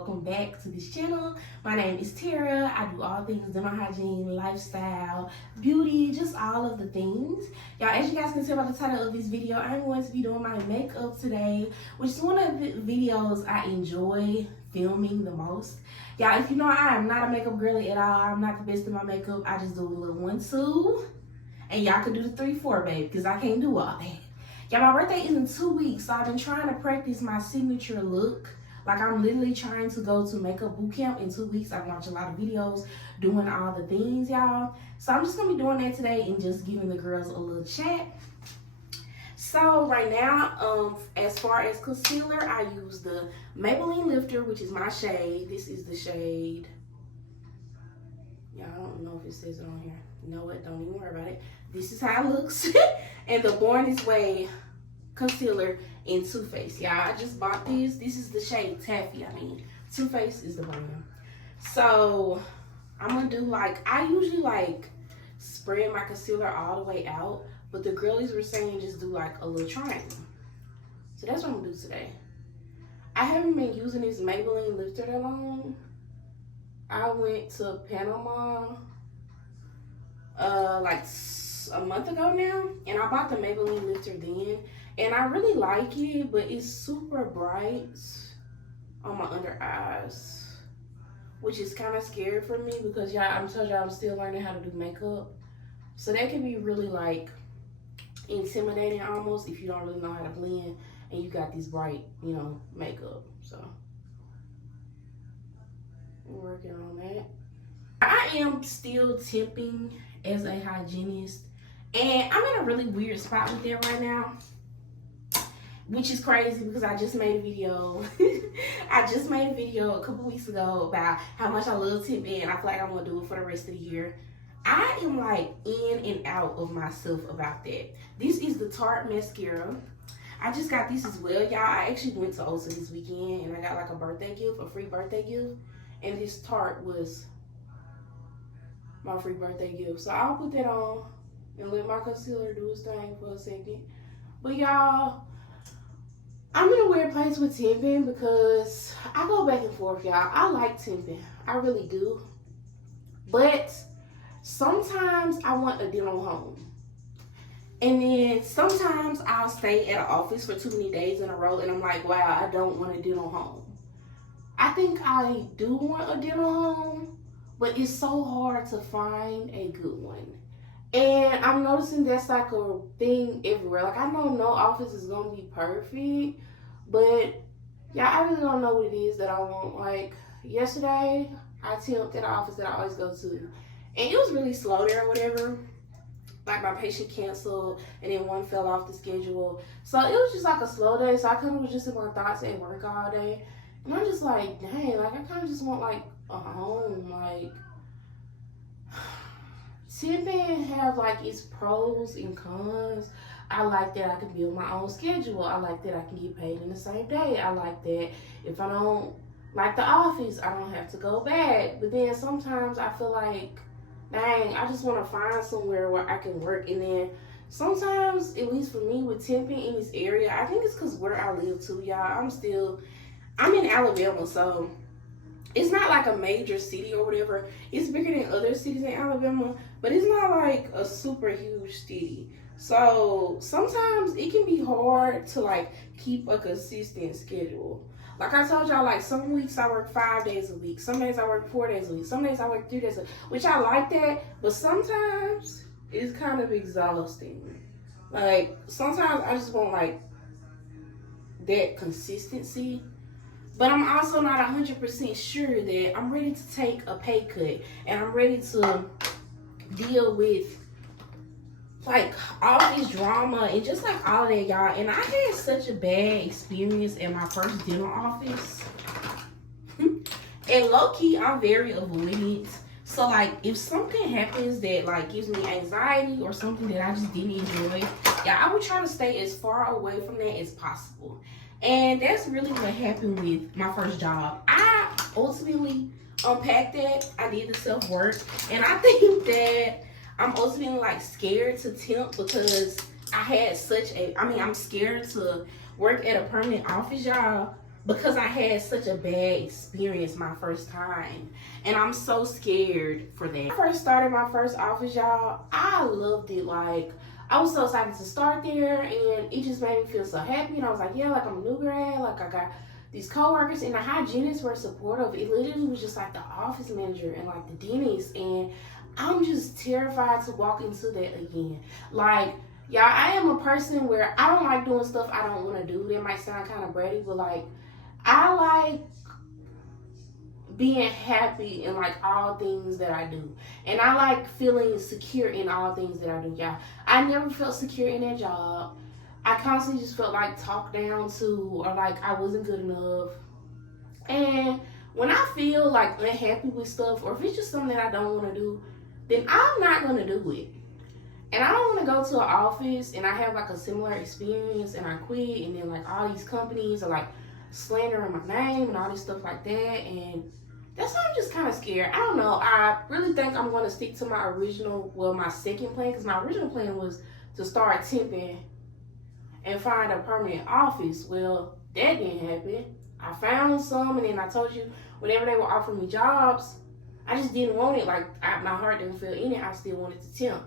welcome back to this channel. My name is Tara. I do all things dental hygiene, lifestyle, beauty, just all of the things. Y'all, as you guys can tell by the title of this video, I'm going to be doing my makeup today, which is one of the videos I enjoy filming the most. Y'all, if you know, I am not a makeup girly at all. I'm not the best in my makeup. I just do a little 1-2, and y'all can do the 3-4, babe, because I can't do all that. Yeah, my birthday is in 2 weeks, so I've been trying to practice my signature look. Like, I'm literally trying to go to makeup boot camp in 2 weeks. I've watched a lot of videos doing all the things, y'all. So I'm just gonna be doing that today and just giving the girls a little chat. So right now, as far as concealer, I use the Maybelline Lifter, which is my shade. This is the shade. Y'all, I don't know if it says it on here. You know what? Don't even worry about it. This is how it looks. And the Born This Way concealer in Too Faced. Y'all, I just bought this. This is the shade Taffy. I mean, Too Faced is the brand. So I'm gonna do, like, I usually like spread my concealer all the way out, but the girlies were saying just do like a little triangle. So that's what I'm gonna do today. I haven't been using this Maybelline Lifter that long. I went to Panama like a month ago now, and I bought the Maybelline Lifter then, and I really like it, but it's super bright on my under eyes, which is kind of scary for me because y'all, I'm telling y'all, I'm still learning how to do makeup, so that can be really like intimidating almost if you don't really know how to blend and you got this bright, you know, makeup. So I'm working on that. I am still temping as a hygienist, and I'm in a really weird spot with that right now, which is crazy because I just made a video. I just made a video a couple weeks ago about how much I love temping, and I feel like I'm gonna do it for the rest of the year. I am like in and out of myself about that. This is the Tarte mascara. I just got this as well, y'all. I actually went to Ulta this weekend and I got like a birthday gift, a free birthday gift, and this Tarte was my free birthday gift. So I'll put that on and let my concealer do its thing for a second. But y'all, I'm in a weird place with temping because I go back and forth, y'all. I like temping, I really do. But sometimes I want a dental home. And then sometimes I'll stay at an office for too many days in a row and I'm like, wow, I don't want a dental home. I think I do want a dental home, but it's so hard to find a good one. And I'm noticing that's like a thing everywhere. Like, I know no office is gonna be perfect, but yeah, I really don't know what it is that I want. Like, yesterday, I temped at an office that I always go to, and it was really slow there or whatever. Like, my patient canceled, and then one fell off the schedule. So it was just like a slow day. So I kind of was just in my thoughts at work all day. And I'm just like, dang, like, I kind of just want like a home. Like, temping have like its pros and cons. I like that I can build my own schedule. I like that I can get paid in the same day. I like that if I don't like the office, I don't have to go back. But then sometimes I feel like, dang, I just want to find somewhere where I can work. And then sometimes, at least for me with temping in this area, I think it's because where I live too, y'all. I'm in Alabama, so it's not like a major city or whatever. It's bigger than other cities in Alabama, but it's not like a super huge city. So sometimes it can be hard to like keep a consistent schedule. Like I told y'all, like some weeks I work 5 days a week. Some days I work 4 days a week. Some days I work 3 days a week, which I like that. But sometimes it's kind of exhausting. Like, sometimes I just want like that consistency. But I'm also not 100% sure that I'm ready to take a pay cut. And I'm ready to deal with like all this drama and just like all of that, y'all. And I had such a bad experience in my first dental office. And low-key, I'm very avoidant. So like, if something happens that like gives me anxiety or something that I just didn't enjoy, yeah, I would try to stay as far away from that as possible. And that's really what happened with my first job. I ultimately unpacked that. I did the self-work, and I think that I'm ultimately like scared to temp because I had such a, I'm scared to work at a permanent office, y'all, because I had such a bad experience my first time. And I'm so scared for that. When I first started my first office, y'all, I loved it. Like, I was so excited to start there, and it just made me feel so happy. And I was like, yeah, like I'm a new grad, like I got these coworkers, and the hygienists were supportive. It literally was just like the office manager and like the dentist, and I'm just terrified to walk into that again. Like, y'all, I am a person where I don't like doing stuff I don't want to do. That might sound kind of bratty, but like, I like being happy in like all things that I do. And I like feeling secure in all things that I do, y'all. I never felt secure in that job. I constantly just felt like talked down to, or like I wasn't good enough. And when I feel like unhappy with stuff, or if it's just something that I don't want to do, then I'm not going to do it. And I don't want to go to an office and I have like a similar experience and I quit, and then like all these companies are like slandering my name and all this stuff like that. And that's why I'm just kind of scared. I don't know. I really think I'm going to stick to my original, well, my second plan, because my original plan was to start temping and find a permanent office. Well, that didn't happen. I found some, and then I told you, whenever they were offering me jobs, I just didn't want it. Like, my heart didn't feel in it. I still wanted to temp.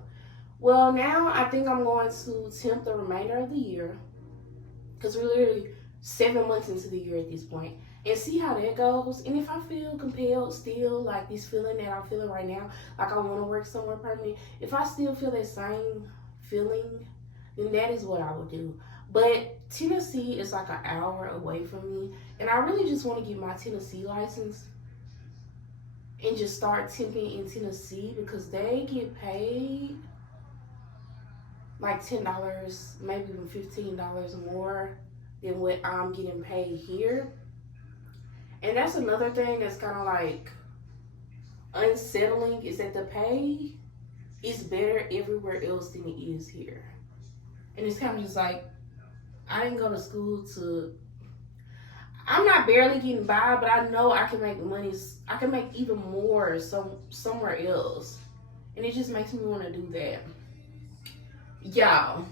Well, now I think I'm going to temp the remainder of the year, because we're literally 7 months into the year at this point, and see how that goes. And if I feel compelled still, like this feeling that I'm feeling right now, like I want to work somewhere permanent, if I still feel that same feeling, then that is what I would do. But Tennessee is like an hour away from me, and I really just want to get my Tennessee license and just start temping in Tennessee, because they get paid like $10, maybe even $15 more than what I'm getting paid here. And that's another thing that's kind of like unsettling, is that the pay is better everywhere else than it is here. And it's kind of just like, I didn't go to school to, I'm not barely getting by, but I know I can make money. I can make even more somewhere else. And it just makes me want to do that. Y'all,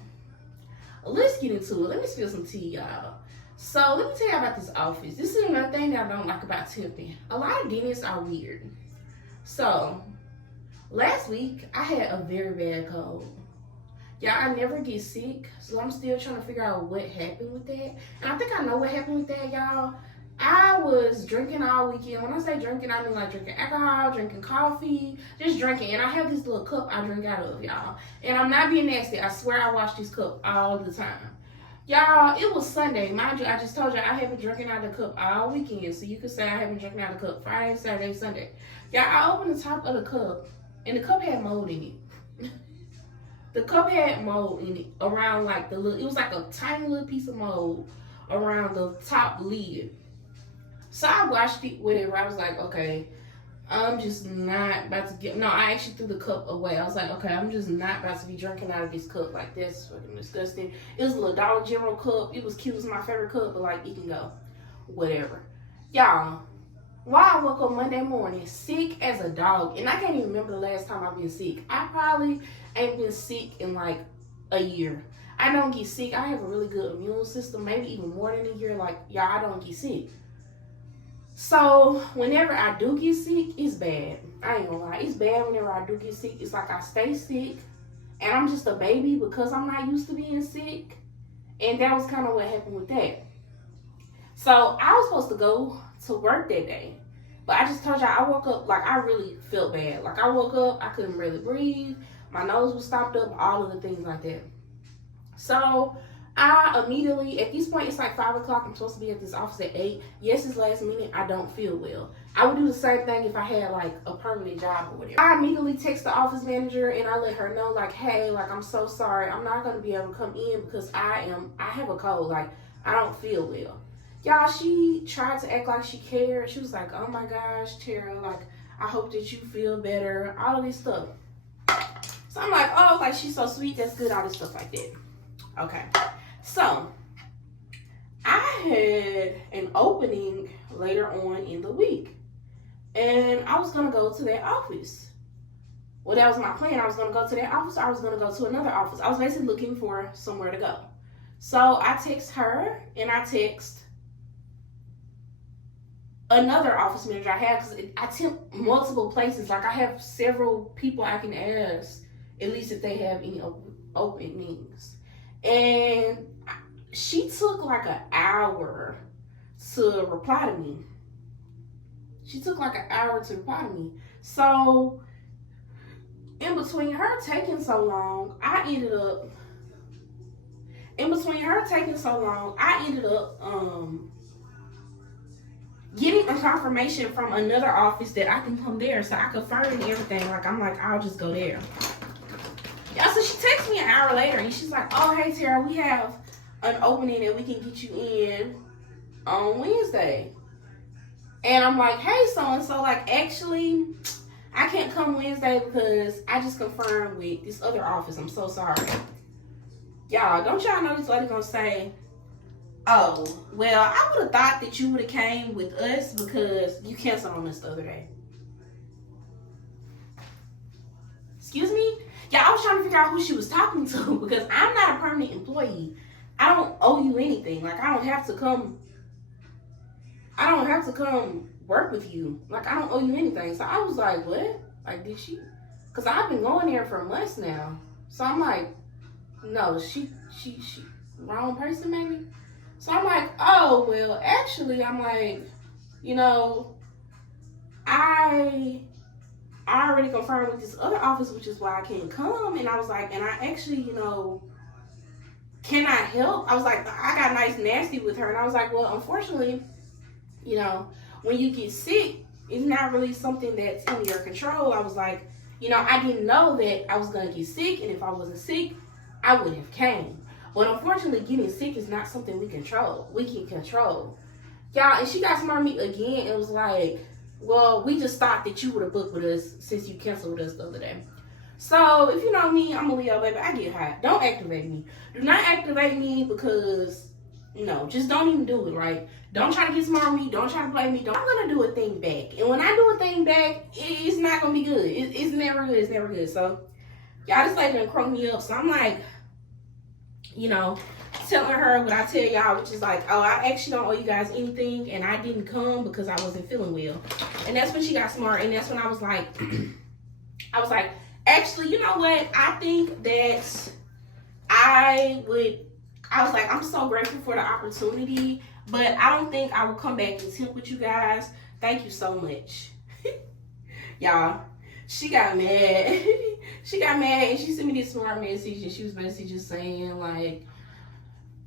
let's get into it. Let me spill some tea, y'all. So let me tell you about this office. This is another thing that I don't like about temping. A lot of dentists are weird. So last week I had a very bad cold. Yeah, I never get sick, so I'm still trying to figure out what happened with that. And I think I know what happened with that, y'all. I was drinking all weekend. When I say drinking, I mean like drinking alcohol, drinking coffee, just drinking. And I have this little cup I drink out of, y'all. And I'm not being nasty. I swear I wash this cup all the time. Y'all, it was Sunday. Mind you, I just told you I have been drinking out of the cup all weekend. So you could say I have been drinking out of the cup Friday, Saturday, Sunday. Y'all, I opened the top of the cup, and the cup had mold in it. The cup had mold in it around like the little, it was like a tiny little piece of mold around the top lid. So I washed it, whatever. I was like, okay, I'm just not about to get, no, I actually threw the cup away. I was like, okay, I'm just not about to be drinking out of this cup. Like, that's fucking disgusting. It was a little Dollar General cup. It was cute. It was my favorite cup, but like, it can go. Whatever. Y'all, why I woke up Monday morning sick as a dog, and I can't even remember the last time I've been sick. I probably ain't been sick in like a year. I don't get sick. I have a really good immune system, maybe even more than a year. Like, y'all, I don't get sick. So whenever I do get sick, it's bad. I ain't gonna lie, it's bad whenever I do get sick. It's like I stay sick, and I'm just a baby because I'm not used to being sick. And that was kind of what happened with that. So I was supposed to go to work that day, but I just told y'all I woke up like I really felt bad. Like I woke up, I couldn't really breathe. My nose was stopped up, all of the things like that. So I immediately, at this point, it's like 5 o'clock. I'm supposed to be at this office at 8. Yes, it's last minute. I don't feel well. I would do the same thing if I had like a permanent job or whatever. I immediately text the office manager and I let her know like, hey, like I'm so sorry. I'm not going to be able to come in because I have a cold. Like I don't feel well. Y'all, she tried to act like she cared. She was like, oh my gosh, Tara, like I hope that you feel better. All of this stuff. So I'm like, oh, like she's so sweet. That's good. All this stuff like that. Okay. So I had an opening later on in the week, and I was going to go to that office. Well, that was my plan. I was going to go to that office. I was going to go to another office. I was basically looking for somewhere to go. So I text her, and I text another office manager I have, because I temp multiple places. Like, I have several people I can ask, at least if they have any openings. And she took like an hour to reply to me. So, in between her taking so long, I ended up getting a confirmation from another office that I can come there. So I confirmed and everything. Like, I'm like, I'll just go there. Yeah, so she texts me an hour later and she's like, oh, hey, Tara, we have an opening that we can get you in on Wednesday. And I'm like, hey, so-and-so, like, actually, I can't come Wednesday because I just confirmed with this other office. I'm so sorry. Y'all, don't y'all know this lady gonna say, oh, well, I would have thought that you would have came with us because you canceled on us the other day. Excuse me? Yeah, I was trying to figure out who she was talking to because I'm not a permanent employee. I don't owe you anything. Like, I don't have to come work with you. Like, I don't owe you anything. So I was like, what? Like, did she? Because I've been going there for months now. So I'm like, no, she wrong person maybe? So I'm like, oh, well, actually, I'm like, you know, I already confirmed with this other office, which is why I can't come. And I was like, and I actually, you know, can I help? I was like, I got nice nasty with her. And I was like, well, unfortunately, you know, when you get sick, it's not really something that's in your control. I was like, you know, I didn't know that I was going to get sick. And if I wasn't sick, I would have came. But unfortunately, getting sick is not something we can control. Y'all, and she got smart with me again and was like, well, we just thought that you would have booked with us since you canceled with us the other day. So, if you know me, I'm a Leo, baby. I get hot. Don't activate me. Do not activate me because, no, just don't even do it, right? Don't try to get smart with me. Don't try to play me. I'm going to do a thing back. And when I do a thing back, it's not going to be good. It's never good. It's never good. So, y'all, this lady done crunk me up. So, I'm like, you know, telling her what I tell y'all, which is like, oh, I actually don't owe you guys anything, and I didn't come because I wasn't feeling well. And that's when she got smart, and that's when I was like, actually, you know what? I think that I'm so grateful for the opportunity, but I don't think I will come back and temp with you guys. Thank you so much. Y'all, she got mad. She got mad and she sent me this smart message and she was basically just saying like,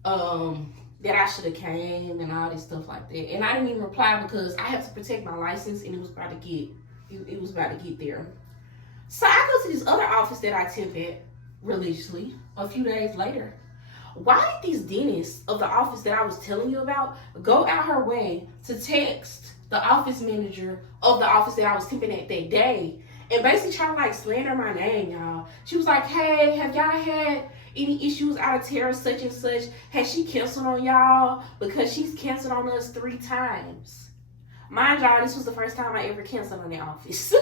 that I should have came and all this stuff like that. And I didn't even reply because I have to protect my license and it was about to get there. So I go to this other office that I temp at religiously a few days later. Why did these dentists of the office that I was telling you about go out her way to text the office manager of the office that I was temping at that day and basically try to like slander my name, y'all? She was like, hey, have y'all had any issues out of Tara such and such? Has she canceled on y'all? Because she's canceled on us 3 times. Mind y'all, this was the first time I ever canceled on the office.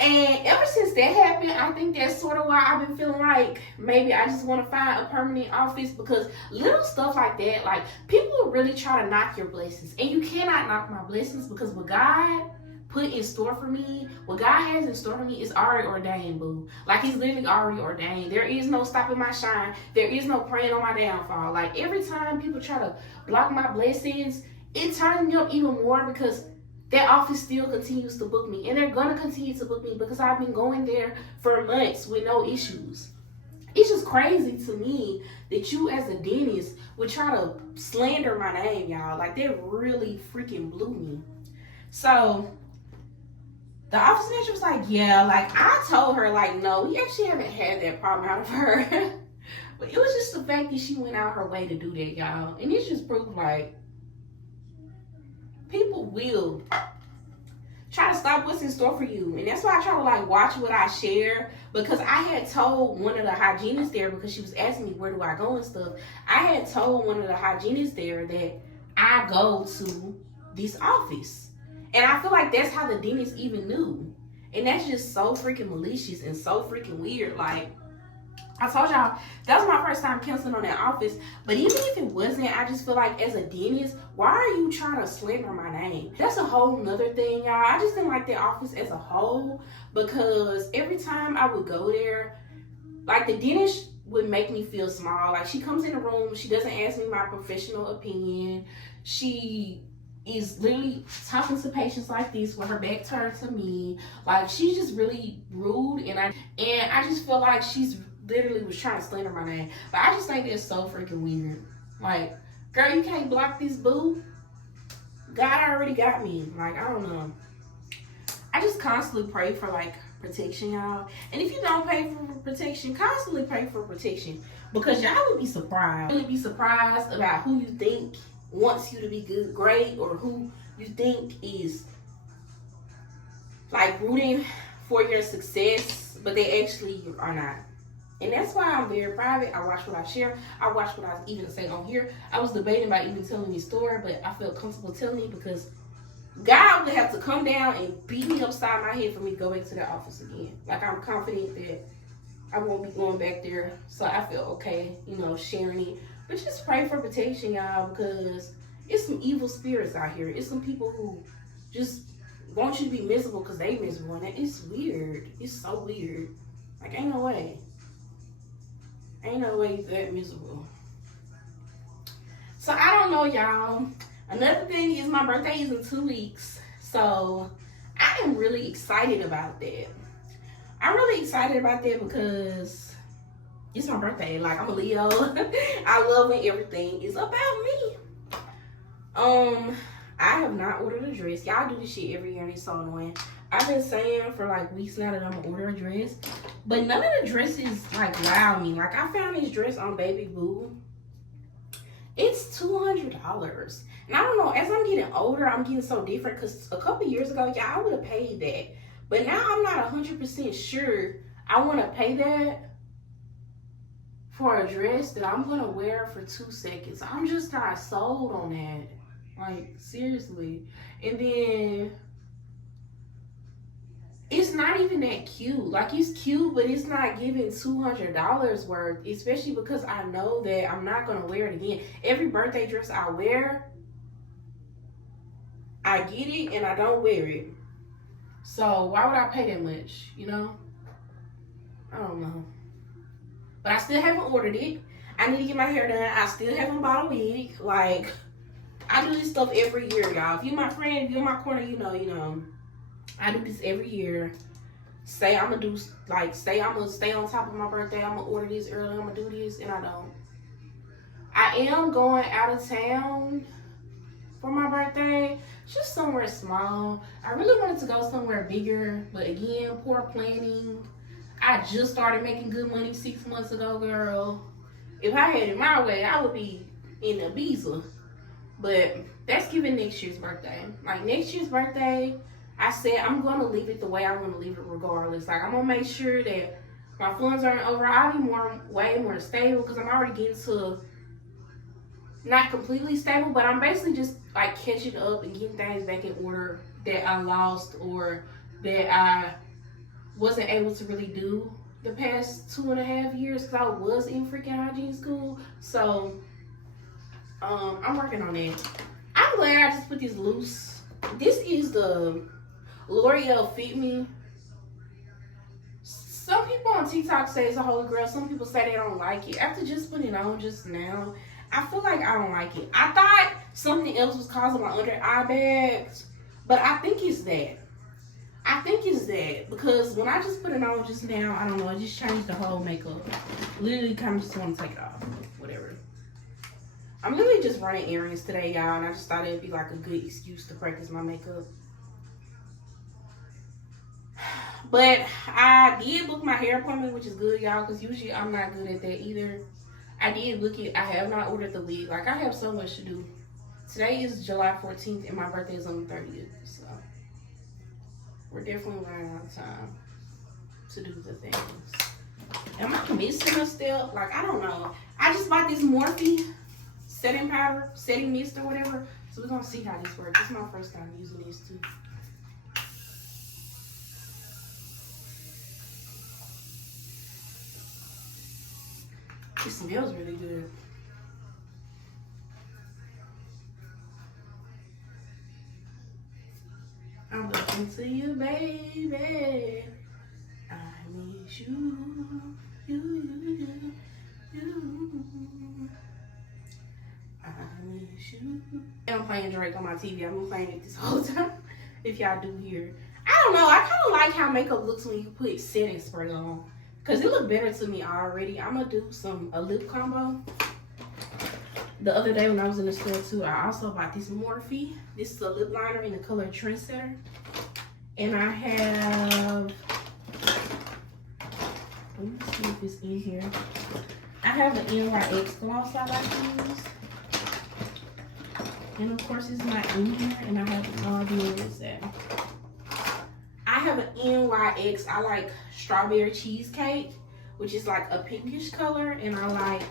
And ever since that happened, I think that's sort of why I've been feeling like maybe I just want to find a permanent office, because little stuff like that, like people really try to knock your blessings. And you cannot knock my blessings because what God put in store for me, what God has in store for me is already ordained, boo. Like he's literally already ordained. There is no stopping my shine. There is no praying on my downfall. Like every time people try to block my blessings, it turns me up even more because that office still continues to book me. And they're going to continue to book me because I've been going there for months with no issues. It's just crazy to me that you as a dentist would try to slander my name, y'all. Like that really freaking blew me. So the office manager was like, yeah, like I told her like, no, we actually haven't had that problem out of her. But it was just the fact that she went out her way to do that, y'all. And it's just proof like, people will try to stop what's in store for you. And that's why I try to like watch what I share, because I had told one of the hygienists there, because she was asking me where do I go and stuff. I had told one of the hygienists there that I go to this office. And I feel like that's how the dentist even knew. And that's just so freaking malicious and so freaking weird. Like, I told y'all, that was my first time canceling on that office. But even if it wasn't, I just feel like as a dentist, why are you trying to slander my name? That's a whole nother thing, y'all. I just didn't like that office as a whole because every time I would go there, like the dentist would make me feel small. Like she comes in the room, she doesn't ask me my professional opinion. She is literally talking to patients like this with her back turned to me. Like she's just really rude, and I just feel like she's literally was trying to slander my name. But I just think that's so freaking weird. Like, girl, you can't block this boo. God already got me. Like, I don't know. I just constantly pray for like protection, y'all. And if you don't pray for protection, constantly pray for protection. Because y'all would be surprised. You would be surprised about who you think wants you to be good, great, or who you think is like rooting for your success, but they actually are not. And that's why I'm very private. I watch what I share. I watch what I even say on here. I was debating about even telling this story, but I felt comfortable telling it because God would have to come down and beat me upside my head for me to go back to the office again. Like, I'm confident that I won't be going back there. So I feel okay, sharing it. But just pray for protection, y'all, because it's some evil spirits out here. It's some people who just want you to be miserable because they miserable. And it's weird. It's so weird. Like, ain't no way. Ain't no way you're that miserable. So I don't know, y'all. Another thing is my birthday is in 2 weeks. So I am really excited about that. I'm really excited about that because it's my birthday. Like, I'm a Leo. I love when everything is about me. I have not ordered a dress. Y'all do this shit every year and it's so annoying. I've been saying for like weeks now that I'm gonna order a dress, but none of the dresses like wow me. Like, I found this dress on Baby Boo. It's $200. And I don't know, as I'm getting older, I'm getting so different because a couple years ago, yeah, I would have paid that. But now I'm not 100% sure I want to pay that for a dress that I'm going to wear for 2 seconds. I'm just not sold on that. Like, seriously. And then it's not even that cute. Like, it's cute, but it's not giving $200 worth, especially because I know that I'm not going to wear it again. Every birthday dress I wear, I get it and I don't wear it. So why would I pay that much, I don't know. But I still haven't ordered it. I need to get my hair done. I still haven't bought a wig. Like, I do this stuff every year, y'all. If you're my friend, if you're in my corner, you know. I do this every year. Say I'm gonna stay on top of my birthday. I'm gonna order this early. I'm gonna do this, and I don't. I am going out of town for my birthday, just somewhere small. I really wanted to go somewhere bigger, but again, poor planning. I just started making good money 6 months ago, girl. If I had it my way, I would be in Ibiza. But that's giving next year's birthday. Like, next year's birthday, I said I'm going to leave it the way I'm going to leave it regardless. Like, I'm going to make sure that my funds aren't over. I'll be way more stable because I'm already getting to not completely stable, but I'm basically just like catching up and getting things back in order that I lost or that I wasn't able to really do the past 2.5 years because I was in freaking hygiene school. So I'm working on that. I'm glad I just put this loose. This is the L'Oreal Fit Me. Some people on TikTok say it's a holy grail. Some people say they don't like it. After just putting it on just now, I feel like I don't like it. I thought something else was causing my under eye bags, but I think it's that. Because when I just put it on just now, I don't know, it just changed the whole makeup. Literally kind of just want to take it off. Whatever. I'm literally just running errands today, y'all, and I just thought it'd be like a good excuse to practice my makeup. But I did book my hair appointment, which is good, y'all, because usually I'm not good at that either. I did book it. I have not ordered the wig. Like, I have so much to do. Today is July 14th, and my birthday is on the 30th. So, we're definitely running out of time to do the things. Am I missing a step? Like, I don't know. I just bought this Morphe setting powder, setting mist or whatever. So, we're going to see how this works. This is my first time using this, too. It smells really good. I'm looking to you, baby. I miss you. You. I miss you. And I'm playing Drake on my TV. I've been playing it this whole time. If y'all do hear. I don't know. I kind of like how makeup looks when you put setting spray on. Because it looked better to me already. I'm going to do a lip combo. The other day when I was in the store too, I also bought this Morphe. This is a lip liner in the color Trendsetter. And I have, let me see if it's in here. I have an NYX gloss I like to use. And of course it's not in here. And I have no idea what it's at. I have an NYX, I like strawberry cheesecake, which is like a pinkish color. And I like,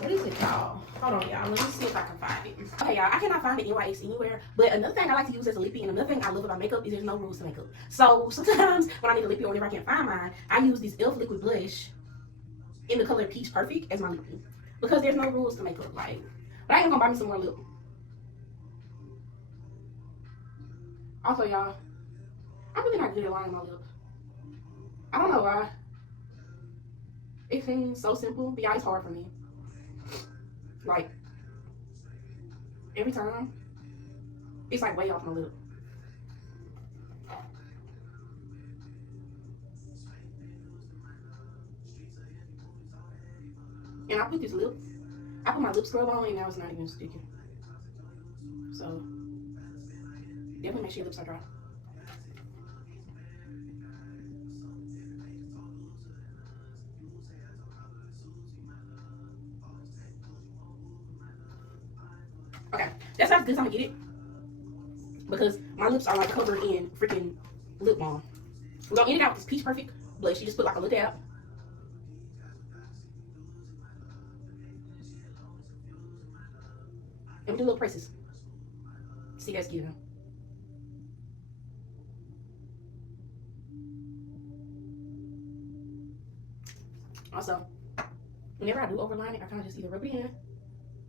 what is it called? Hold on, y'all. Let me see if I can find it. Okay, y'all. I cannot find the NYX anywhere. But another thing I like to use as a lippy, and another thing I love about makeup is there's no rules to makeup. So sometimes when I need a lippy or whenever I can't find mine, I use this e.l.f. liquid blush in the color Peach Perfect as my lippy. Because there's no rules to makeup. Like, but I ain't gonna buy me some more lip. Also, y'all, I'm really not good at lining my lip. I don't know why. It seems so simple, but y'all, it's hard for me. Like, every time, it's like way off my lip. And I put my lip scrub on and now it's not even sticking. So, definitely make sure your lips are dry. Okay, that's how good I'm gonna get it. Because my lips are like covered in freaking lip balm. We're gonna end it out with this Peach Perfect blush. You just put like a little dab. And we do little presses. See you guys get them. Also, whenever I do overline it, I kind of just either rub it in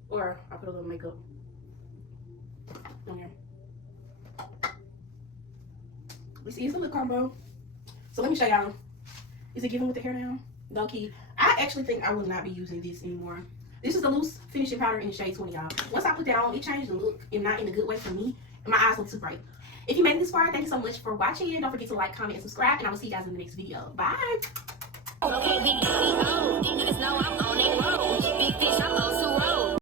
or I put a little makeup on here. We see it's a lip combo. So let me show y'all. Is it giving with the hair down? Low key. I actually think I will not be using this anymore. This is the loose finishing powder in the shade 20, y'all. Once I put that on, it changed the look, and not in a good way for me. And my eyes look too bright. If you made it this far, thank you so much for watching. Don't forget to like, comment, and subscribe. And I will see you guys in the next video. Bye.